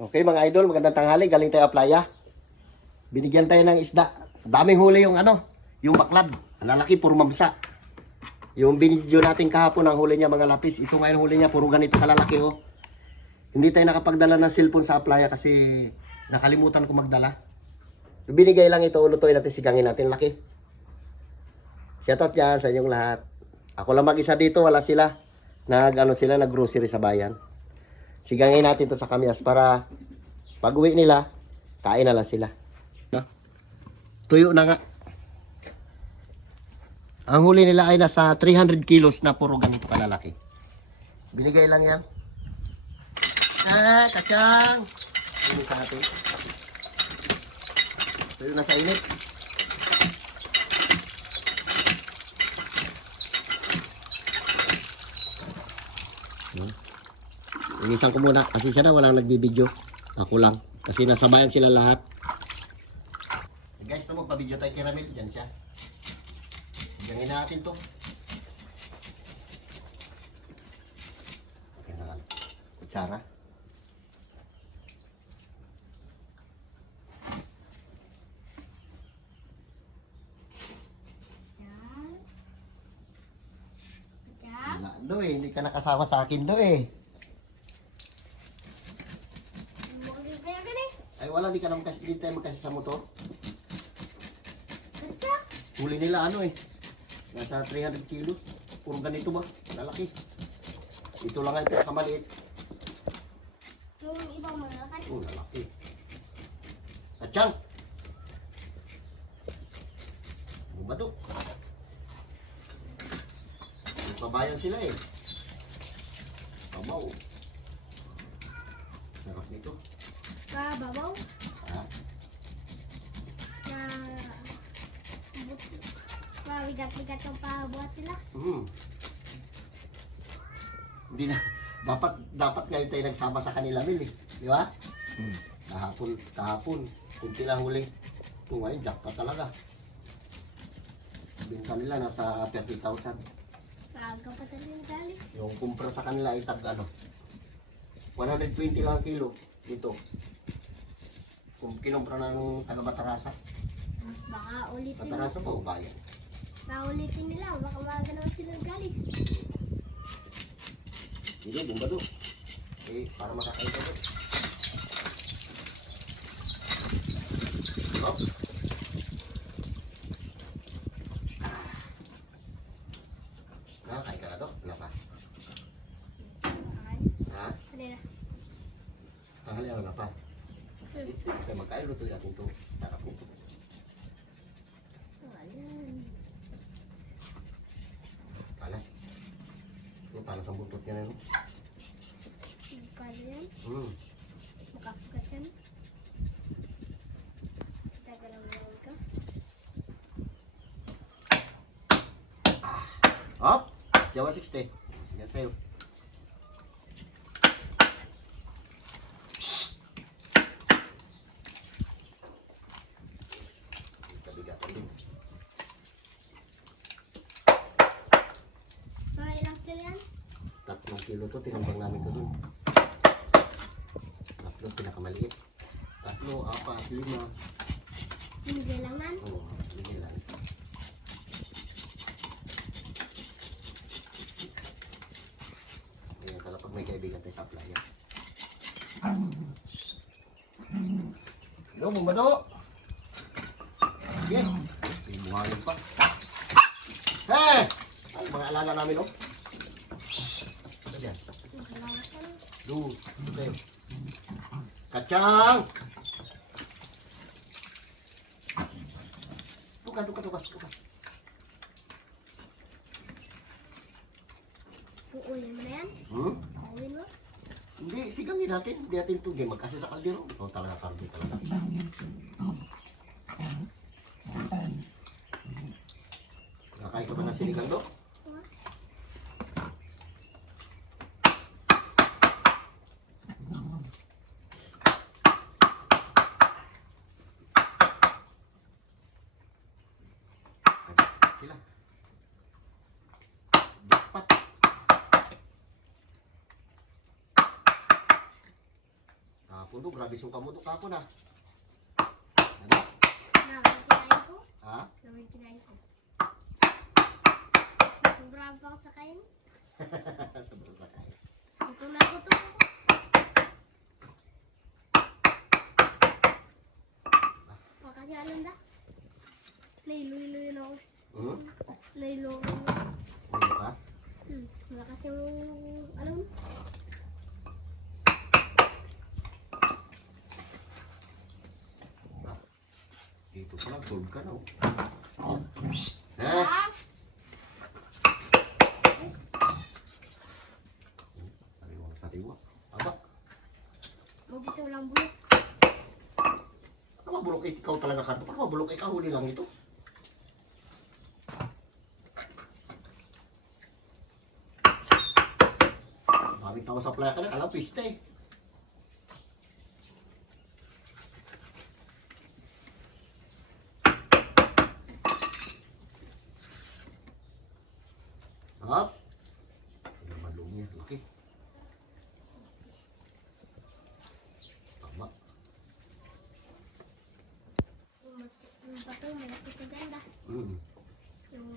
Okay mga idol, magandang tanghali. Galing tayo playa. Binigyan tayo ng isda. Daming huli yung yung baklad. Lalaki, puro mamsa. Yung binidyo natin kahapon ang huli niya mga lapis. Ito ngayon huli niya, puro ganito kalalaki oh. Hindi tayo nakapagdala ng cellphone sa playa kasi nakalimutan ko magdala. Binigay lang ito, ulutoy natin, sigangin natin. Laki. Shoutout yan sa inyong lahat. Ako lang mag-isa dito, wala sila. Nag-grocery sa bayan. Sigangin natin to sa kamyas para pag uwi nila, kain na lang sila. No? Tuyo na nga. Ang huli nila ay nasa 300 kilos na puro ganito kalalaki. Binigay lang yan. Kachang! Ini sa atin. Tuyo na sa init. Inisan ko muna kasi siya na walang nagbibideo. Ako lang. Kasi nasabayan sila lahat. Guys, ito magpa-video tayo kay Ramil. Diyan siya. Hanggang natin to. Okay na lang. Kutsara. Wala, do eh. Hindi ka nakasama sa akin do eh. Ay wala, di ka naman kasi, di tayo magkasi sa motor. Huli nila nasa 300 kilos. Puro ganito ba? Lalaki. Ito lang ay pinakamaliit. Yung ibang malaki. Lalaki. Kachang! Ano ba ito? Pabayan sila eh. Babaw. Sarap nito. Babaw. Ha? Bigat-bigat yung pabuhat nila. Hindi na. Dapat ngayon tayo nagsama sa kanila, Mil eh. Di ba? Kahapon. Kunti lang huli. Kung ngayon, jackpot talaga. Binta nila nasa 30,000. Maaga pa talaga yung gali. Yung kumpra sa kanila ay 120 lang kilo dito. Kung kinumpra na ng taga Batarasa. Baka ulitin. Batarasa pa o bayan? Baka ulitin nila. Baka maaga naman sila ng galis. Hindi, din ba doon? Eh, para makakain ka doon. Oh. Nakakain ka na doon? Ano pa? Ha? Ano na? Tanghali ano na pa? Kaya magkain luto natin ito. Sarap ito. Palas. Yung palas ang buntot niya na yun. Kaya yan. Makakukat yan. Taga lang lang ka. Hop! Jawa 60. Yan sa'yo. Kabigatan din. Mga ilang kilo yan? 3 kilo to, tinimbang namin to dun. 3 pinakamaliit. 3, 4, 5. Hindi lang man. Oo, hindi lang. Ayan, pala pag may kaibigan tayo sa playa. Hello, Bumado! Yan. May buhayin pa. Hey! Ay, mga alaga namin, oh. Ano yan? Doon. Ito kayo. Kachang! Tuka. Uulin mo na yan? Uulin mo? Hindi, sigangin natin. Hindi natin ito. Game kasi sa kaldero. Ito talaga kaldi talaga. Nakain ka ba ng sinigang do? Sila. Kapo do, grabe sung kamo do kako na. Ano? Nakawin kinain ko. Ha? Nakawin kinain ko. Sobrang pa ako sa kain. Sobrang sakay. Gutom na gutom ako. Makasih alam dah. Nailuy-luy na ako. Hmm? Nailuy. Ano ka? Wala kasi alam. Dito pa lang, solve ka na. Oh. Ha? Ah! Yes. Sariwang sariwa. Aba, Mabisa walang bulok. ano mabulok ikaw talaga ka? Paano mabulok ikaw? Huli lang ito. Maraming tao sa playa ka na, alam, pista eh. Hop. Ang malong niya, laki. Tama. Yung bato, malaki ka ganda. Mm. Yung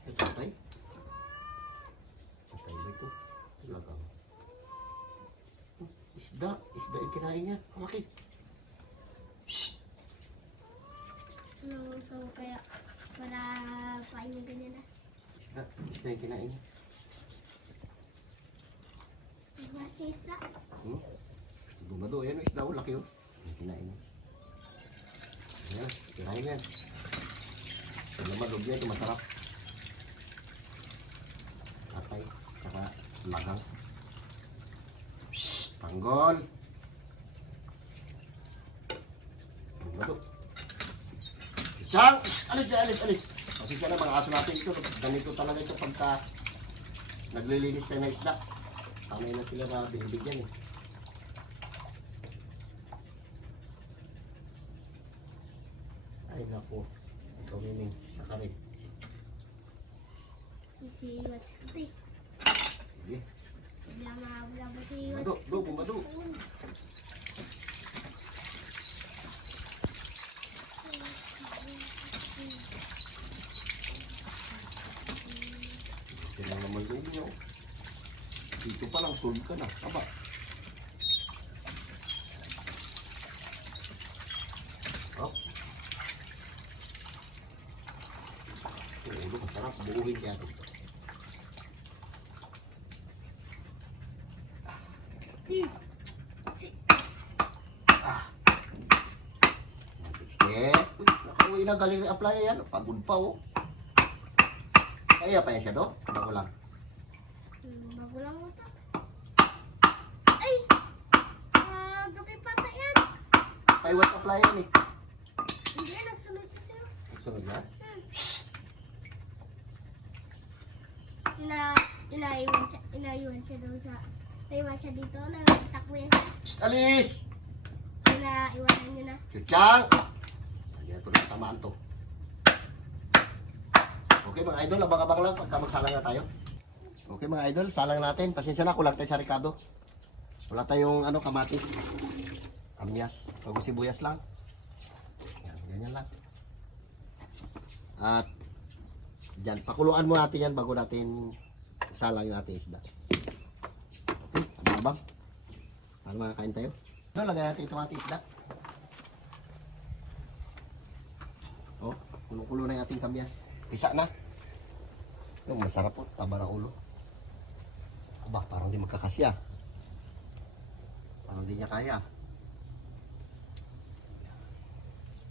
Ito patay. Patay ba ito? Talagang. Isda. Isda yung kinain niya. Ang laki. so kaya para pain niya ganyan na. Isda. Isda yung kinain niya. Masih isda. Gumado. Ayan o isda o. Laki o. Yung kinain niya. Ayan. Kinain yan. Sa naman loob niya ito masarap. Atay. Saka lagang. Tanggol. Gumado. Siyang! Alis na, alis, alis. Pasensya na mga aso natin ito. Ganito talaga ito pagka naglilinis tayo na isda. Sanay na sila na binibigyan eh. Ay naku. Ikaw mining sa karin. Si what's it? Sige. Bilang wala ba si Bumado, do, bumado. Ito lang naman loob niyo. Dito pa lang, tulog ka na. Aba. Oh. Ulo, masarap. Buuhin kaya ito. Eh, nakauwi na galing apply yan. Pagod pa oh. Kaya pa yan siya do? Bago lang. Magulang mo to. Ay! Gabi pata yan. Kaya what apply yan eh. Hindi, nagsunod ko sa'yo. Sunod na? Inaiwan siya doon sa... Naiwan siya dito, nagtakbo yan siya. Psst, alis! Inaiwanan niyo na. Chuchang! Lagyan ito na tamaan to. Okay mga idol, abang-abang lang pagka magsalang na tayo. Okay mga idol, salang natin. Pasensya na, kulang tayo sa Ricardo. Wala tayong ano, kamatis. Kamyas. Bago sibuyas lang. Yan, ganyan lang. At dyan, pakuluan mo natin yan bago natin salang yung ating isda. Okay, abang-abang. Para makakain tayo. So, lagay natin itong ating isda. Oh, kulo-kulo na yung ating kamyas. Isa na. Yung masarap po, taba ng ulo. Aba, parang di magkakasya. Parang di niya kaya.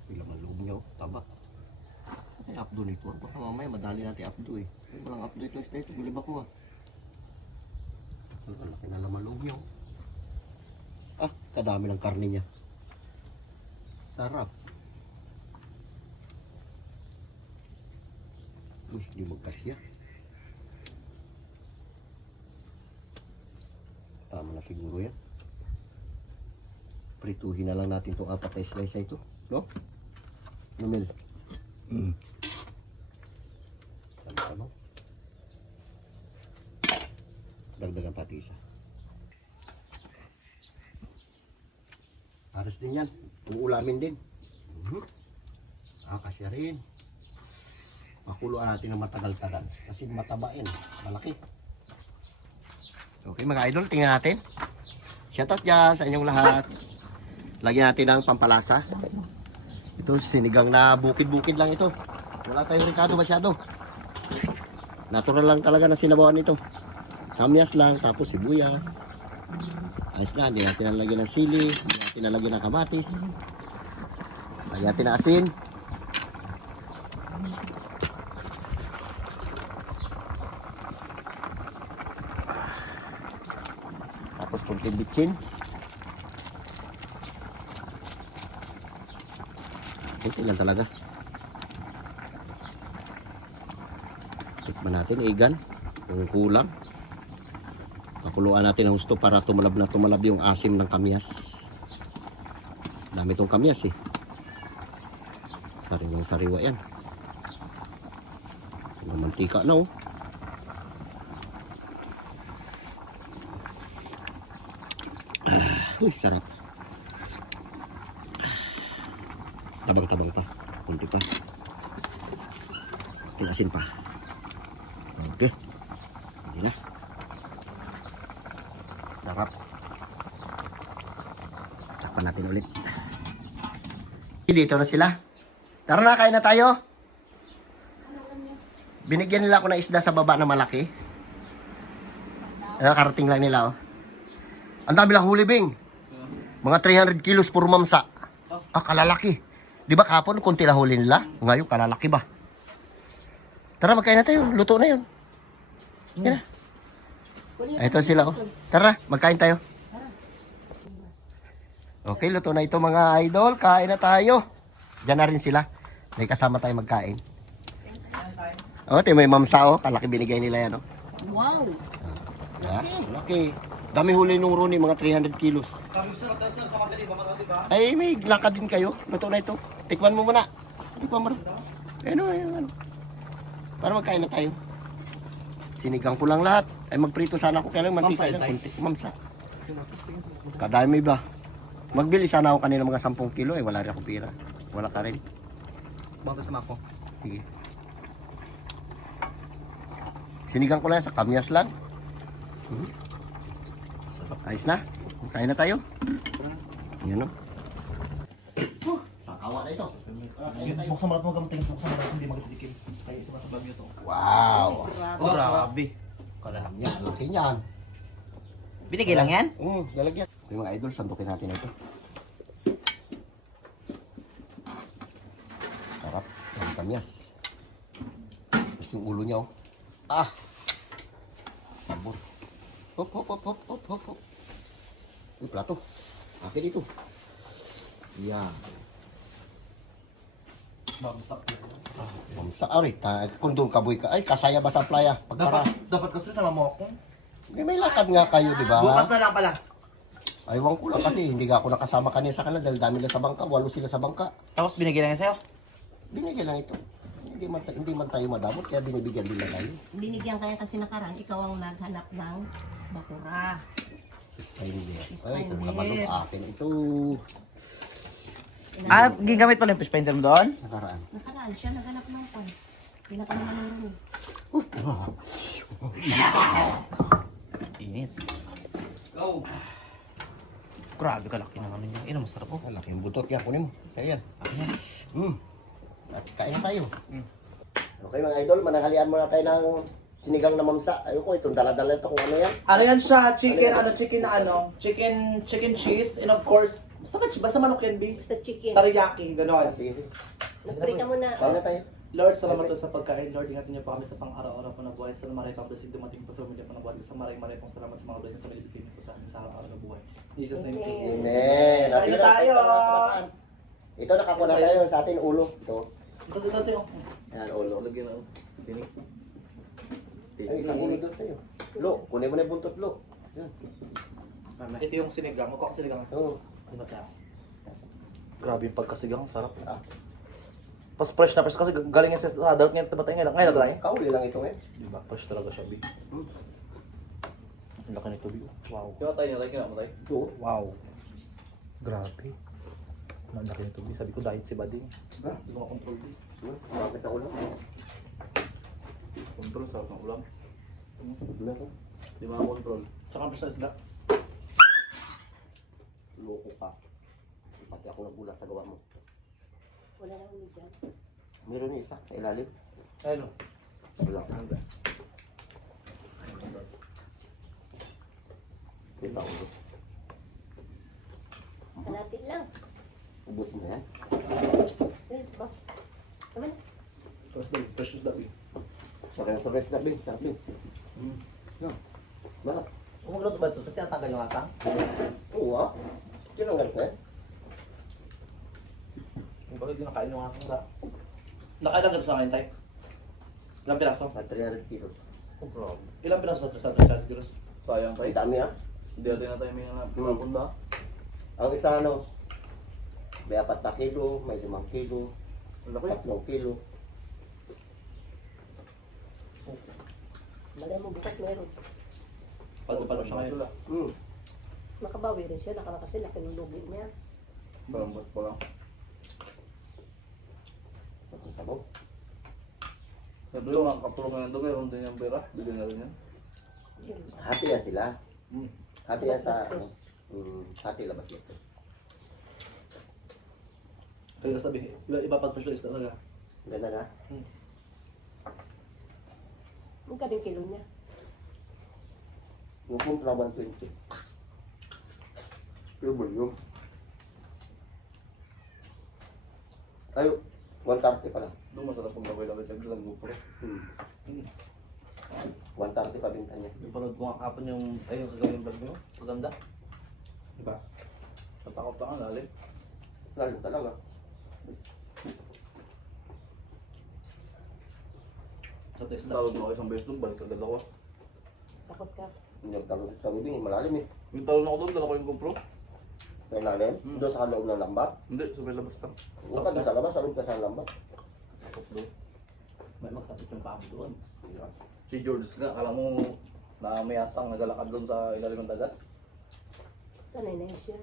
Bilang ang loob niya, oh, taba. Ay, updo nito. Baka mamaya madali natin updo eh. Ay, walang updo ito. Ito, gulib ako ah. Ang laki na naman loob niya. Ah, kadami ng karne niya. Sarap. Uy, di magkasya. Tama na siguro yan. Prituhin na lang natin itong apat na slice ito. No? Numil. Ano? Dagdagan pati isa. Aras din yan. Uulamin din. Kasya rin. Pakuluan natin ng matagal-tagal. Kasi mataba yan. Malaki. Okay mga idol, tingnan natin. Shoutout dyan sa inyong lahat. Lagyan natin ng pampalasa. Ito sinigang na bukid-bukid lang ito. Wala tayong ricado masyado. Natural lang talaga na sinabawan ito. Kamyas lang, tapos sibuyas. Ayos na, hindi natin nalagyan ng sili, hindi natin nalagyan ng kamatis. Lagyan natin ng asin. Tapos kunting bitchin. Kunti lang talaga. Tikman natin, igan. Kung kulang. Pakuluan natin ng husto para tumalab na tumalab yung asim ng kamyas. Dami itong kamyas eh. Sariwang sariwa yan. Yung mantika na oh. Uy, sarap. Tabang-tabang pa. Kunti pa. Asin pa. Okay. Hindi na. Sarap. Takpan natin ulit. Dito na sila. Tara na, kain na tayo. Binigyan nila ako ng isda sa baba na malaki. Karating lang nila oh. Ang dami lang huli, Bing. Mga 300 kilos puro mamsa. Kalalaki. Di ba kapon kunti lang huli nila? Ngayon kalalaki ba? Tara, magkain na tayo. Luto na yun. Yan na. Ito sila oh. Tara, magkain tayo. Okay, luto na ito mga idol. Kain na tayo. Diyan na rin sila. May kasama tayo magkain. May mamsa oh. Kalaki binigay nila yan oh. Wow! Yeah, malaki. Dami huli nung Ronnie, mga 300 kilos. Sabi ko sir, sa madali ba mga diba? Ay, may lakad din kayo. Luto na ito. Tikman mo muna. Tikman mo rin. Ano. Para magkain na tayo. Sinigang ko lang lahat. Ay, magprito sana ako. Kaya lang mantika lang. Kunti. Mamsa. Kadami ba? Magbili sana ako kanina mga 10 kilo. Wala rin ako pira. Wala ka rin. Bangta sa mako. Sige. Sinigang ko lang sa kamyas lang. Ayos na. Kain na tayo. Yan o. Sakawa na ito. Kain na tayo. Buksan mo lahat mga gamuting. Buksan mo lahat hindi magtitikim. Kaya isa sa bagyo to. Wow. Oh, grabe. Kalam yan. Laki niyan. Binigay lang yan? Lalagyan. Yung mga idol, sandukin natin ito. Sarap. Ang kamyas. Tapos yung ulo niya oh. Sabor. Hop. Uy, plato. Akin ito. Yan. Mamsak. Mamsa, ari. Kung doon kaboy ka. Ay, kasaya ba sa playa? Pagkara. Dapat kasi sama mo ako. May lakad nga kayo, di ba? Bukas na lang pala. Aywan ko lang kasi hindi nga ako nakasama kanina sa kanila dahil dami lang sa bangka. 8 sila sa bangka. Tapos binigay lang yan sa'yo? Binigyan lang ito. Hindi man tayo madamot kaya binibigyan din lang tayo. Binigyan kaya kasi nakaraan, ikaw ang naghanap ng bakura. Spinder. Ay, Spinder. ito kabalong akin ito. Gigamit pala yung fish finder mo doon? Nakaraan. Nakaraan siya naghanap ng pan. Pinaka naman Wow. Init. Go! Grabe kalaki naman yun. Ino, masarap oh. Laki yung butot yan. Kunin mo. Kaya yan. At kain na tayo. Okay mga idol, mananghalian muna tayo ng sinigang na mamsa. Ayoko, itong dala-dala ito kung ano yan. Ano yan siya? Chicken cheese, and of course, basta manok yan, B. Basta chicken. Teriyaki, gano'n. Sige. Nagprita mo na. Kain na tayo. Lord, salamat po sa pagkain. Lord, ingatan niyo po kami sa pang-araw-araw po na buhay. Sa maray pang blessing dumating po sa umilya po na buhay. Sa maray pong salamat sa mga blessing sa milipin po sa amin sa araw-araw na buhay. In Jesus' name, Amen. Amen. Kain na tayo. Ito nakakuha na tayo sa atin ulo. Ito. Ito sa'yo. Yan, ulo. Lagyan na. Tinik. Ay, isang ulo doon sa'yo. Lo, kunin mo na yung buntot, lo. Yan. Ito yung sinigang. Mukha ko sinigang. Oo. Ano kaya? Grabe yung pagkasigang. Sarap. Pas fresh na fresh kasi galing yan sa adult ngayon, tabatay ngayon. Ngayon na tayo. Kauli lang ito ngayon. Diba? Fresh talaga siya, Big. Ang laki nito, Big. Wow. Kaya tayo nalay kinamatay. Oo. Wow. Grabe. Ang laki nito, Big. Sabi ko diet si Bading. Ha? Hindi ko makontrol, Big. Bakit ako lang? Control sa ng ulam. Wala ko. Di makakontrol. Tsaka ang fresh na isda. Loko ka. Pati ako nagulat sa gawa mo. Wala na ulit dyan. Meron yung isa, sa ilalim. Ayun o. Wala. Kita ko. Kalatin lang. Ubus mo yan. Yes ba? Naman. Fresh isda, Big. Sorry na bin. Sarap bin. No. Bakit? Umagluto ba ito? Tinatanggal yung asang? Oo ah. Tinanggal ko eh. Yung bakit din nakain yung aking isda. Nakailan ka sa akin, Tay? Ilang piraso? Sa 300 kilos. Oh, bro. Ilang piraso sa 300 kilos? Sayang tayo. Ang dami ah. Hindi natin na tayo may napunda. Ang isa ano, may 4 na kilo, may 5 kilo, Ang laki. 3 kilo. Malay mo bukas meron. Palo siya ngayon. Hmm. Makabawi rin siya. Kasi nakinulubi niya. Balambot pa lang. Ang sabaw. Sabi ko, ang katulungan nito, meron din yung pera. Bigyan na rin yan. Yun. Hati yan sila. Hmm. Hati yan sa Labas-bastos. hati labas gusto. Kaya sabi, iba pag fresh na talaga. Ganda na. Magkano yung kilo niya? Yung kumpra 120. Yung volume. Ay, 130 pala. Doon masarap kung laway-laway tayo sa GoPro. 130 pa binta niya. Yung panood ko nga kapon yung, ay yung kagawin vlog nyo. Maganda. Diba? Natakot pa nga, lalim. Lalo talaga. Sa isda. Tawag mo ako isang beses doon, balik agad ako. Takot ka. Hindi nagtanong sa tawibing, malalim eh. Yung talon ako doon, dala ko yung GoPro. May lalim. Doon sa loob ng lambat. Hindi, sa may labas lang. Huwag ka doon sa labas, sa loob ka sa lambat. Takot doon. May magtapit yung pamo doon. Yan. Si George nga, kala mo na may asang nagalakad doon sa ilalim ng dagat. Sanay na yun siya.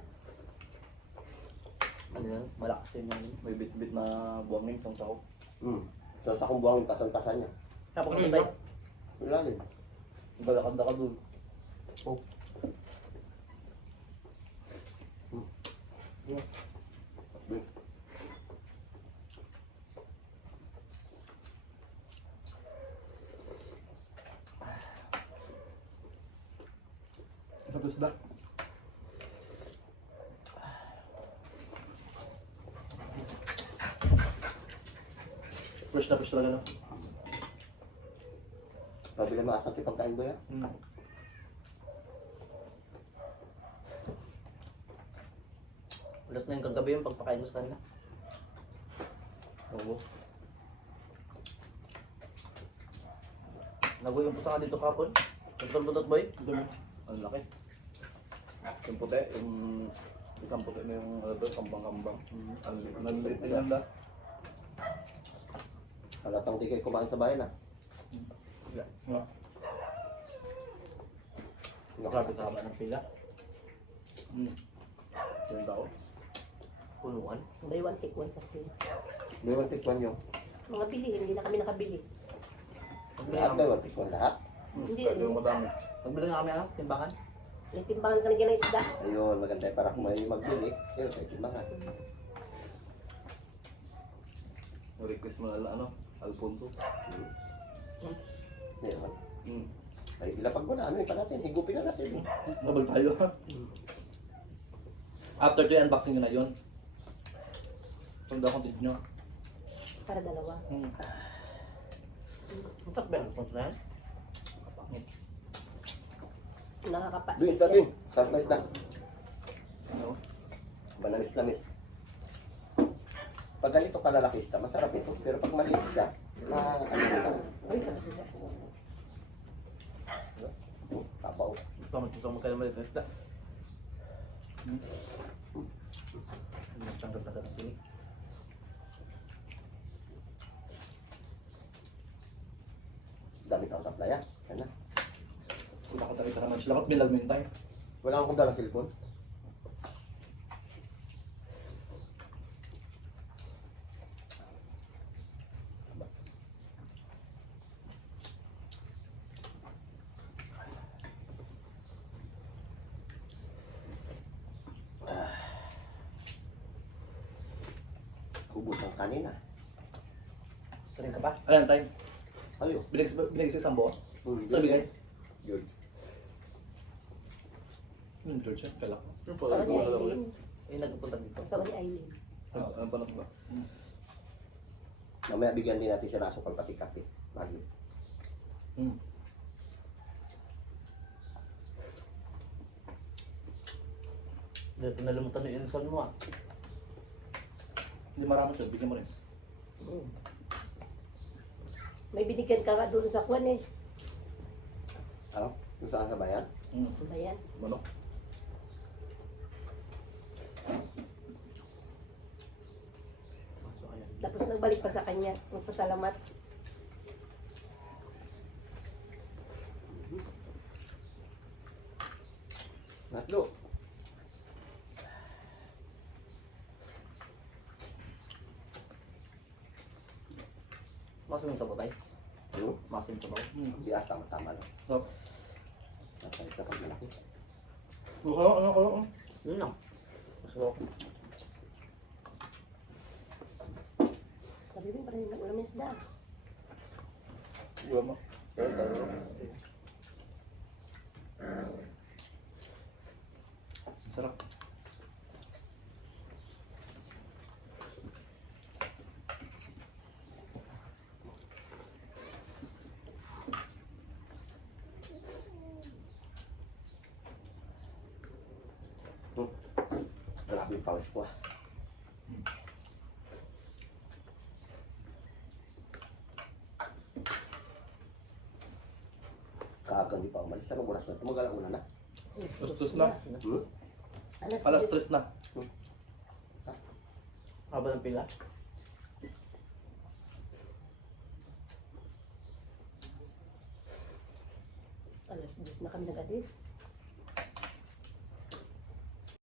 Ano yan? Malakas yun yung... May bit-bit na buwangin sa tao. So sa kung buwang pasan-pasan niya. Kaya pag tayo, Yung lalim. Galakad na ka doon. Sa isda. Fresh na fresh talaga no? Pabili mo asan si pagkain mo yan. ulas na yung kagabi yung pagpakain mo sa kanila. Oo. Nagoy yung pusa ka dito kapon. Buntot boy. Ang laki. Yung puti, yung isang puti na yung ano to, kambang-kambang. Ang liit na ganda. Halatang di kayo kumain sa bayan ah. Grabe ka ba ng pila? Yung tao. Punuan. Buy one take one kasi. May one tikwan nyo. Mga bilihin, hindi na kami nakabili. Lahat may one tikwan lahat. Hindi, Pwede yung madami. Magbili nga kami ano, timbangan. may timbangan ka na ng isda. Ayun, maganda para kung may magbili. Ayun, sa timbangan. Request mo na ano, Alfonso. Ayun. Hmm. Ay, ilapag mo na. Ano yung pa natin? Higupin na natin. Mabag tayo ha. After 2 unboxing nyo na yun. Pagda content nyo. Para dalawa. Ang sarap ba yung Alfonso na yan? Nakakapa. Doon isda, Bin. Sarap na isda. Ano? Banamis-lamis. Pag ganito kalalaki isda, masarap ito. Pero pag maliit siya, ano ito? Ay, nakakita. Tabaw. Gusto mo kayo maliit na isda. Tanggal-tanggal ng tinig. gamit ako sa playa. Yan na. Kung ako tayo naman. Salamat bilag mo yung time. Wala akong dala cellphone. Ubus ang kanina. Tuloy ka pa? Alam time. Ayo. Binigay sa isang buwan. Sa bigay. Yun. George, kalak. Yung Sawa pala, ni wala lang Aileen. Eh, nagpunta dito. Sawa ni Aileen. Anong tanong ba? Mamaya bigyan din natin si Raso pang pati kape. Lagi. Dito nalimutan yung insan mo ah. Hindi marami siya, bigyan mo rin. May binigyan ka nga doon sa kwan eh. Ano? Kung saan sa bayan? Ano ba yan? Manok. Tapos nagbalik pa sa kanya. Magpasalamat. Natlo. Maso yung sabaw tayo. Ano? Maso yung sabaw. Hindi ah, tama-tama lang. So, Natay ka pag malaki. ano? Yun lang. Maso Sabi mo parang hindi ulam isda. Wala mo. Kaya tayo. Sarap. Grabe yung pawis ko ah. Kaaga hindi pa umalis. Anong oras na? Mag-alauna na. Alas na. Hmm? Alas 3 na. haba ng pila. Alas 10 na kami nag-atis.